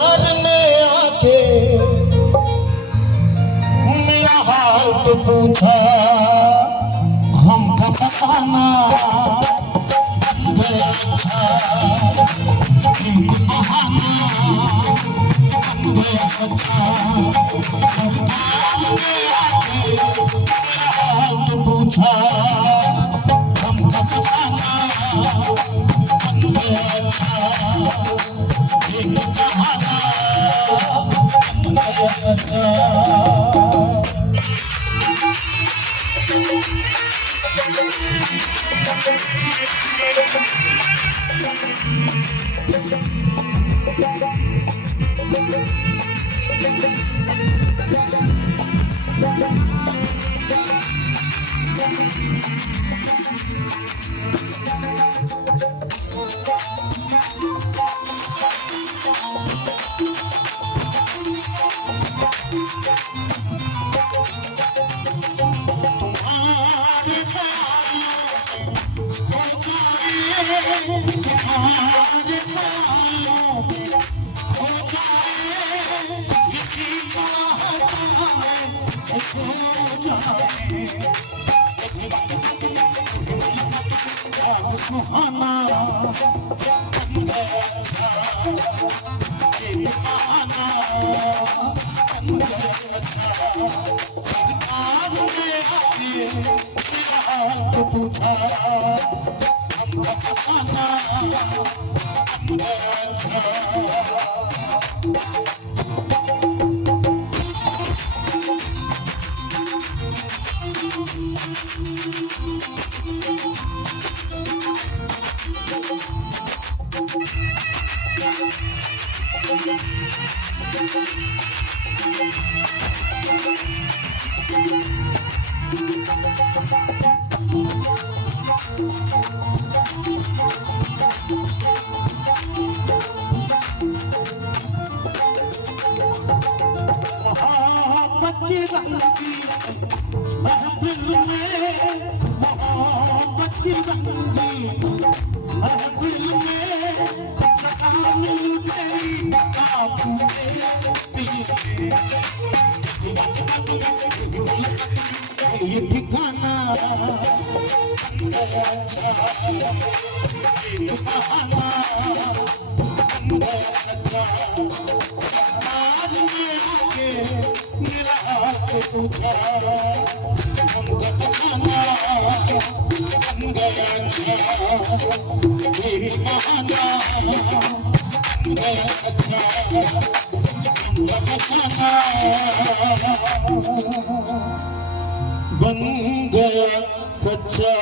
ने आके मेरा हाल तो पूछा, हमका फसाना गया इनको बहाना गया सच्चा। सरकार ने आके मेरा हाल तो पूछा, हमका फसाना गया इनको बहाना गया सच्चा। सुहाना सरकार ने आके मेरा हाल पूछा, हमका फसाना मोहब्बत की रंगी महफिल में, मोहब्बत की रंगी महफिल में जहाँ मिल गई काबू ये ठिकाना बहाना मेरा हाथ पूछा, हमका बहाना मेरी बहाना बन गया सच्चा।